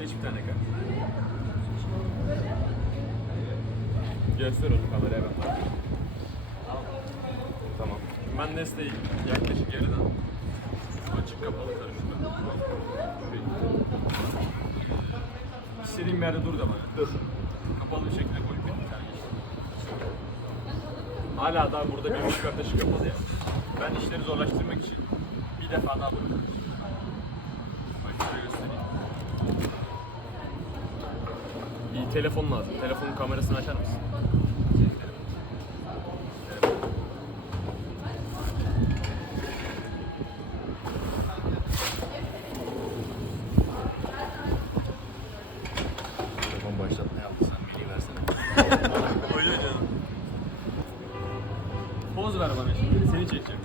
Seç bir tane kart. Göster onu kameraya ben bakayım. Tamam. Ben desteği yaklaşık yarıdan açık kapalı karışımda. İstediğin bir yerde dur da bana. Dur. Kapalı bir şekilde koy bir tane. Hala daha burada bir buçuk kapalı ya. Ben işleri zorlaştırmak için bir defa daha bunu Bir telefon lazım. Telefonun kamerasını açar mısın? Telefon başlatma yaptı sen bilgi versene. Öyle canım. Poz ver bana şimdi. Seni çekeceğim.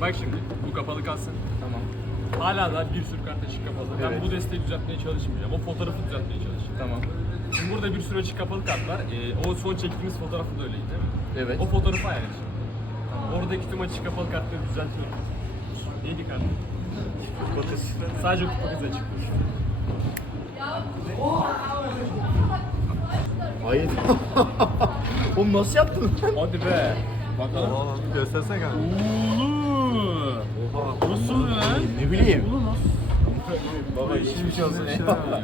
Bak şimdi bu kapalı kalsın. Tamam. Hala da bir sürü kart açık kapalı. Ben Evet. bu desteği düzeltmeye çalışmayacağım. O fotoğrafı düzeltmeye çalışacağım. Tamam. Şimdi burada bir sürü açık kapalı kart var. Ee, o son çektiğimiz fotoğrafı da öyleydi değil mi? Evet. O fotoğrafı ayarlayın şimdi. Oradaki tüm açık kapalı kartları düzeltiyorum. Neydi kart? Kupatıs. Sadece kız açık. Hayır. Oğlum nasıl yaptın? Hadi be. Bakalım. Göstersene kanka. Oğlum. Oha. Nasıl lan? Ne bileyim. Oğlum nasıl? Baba işin bir şey olsun. Eyvallah.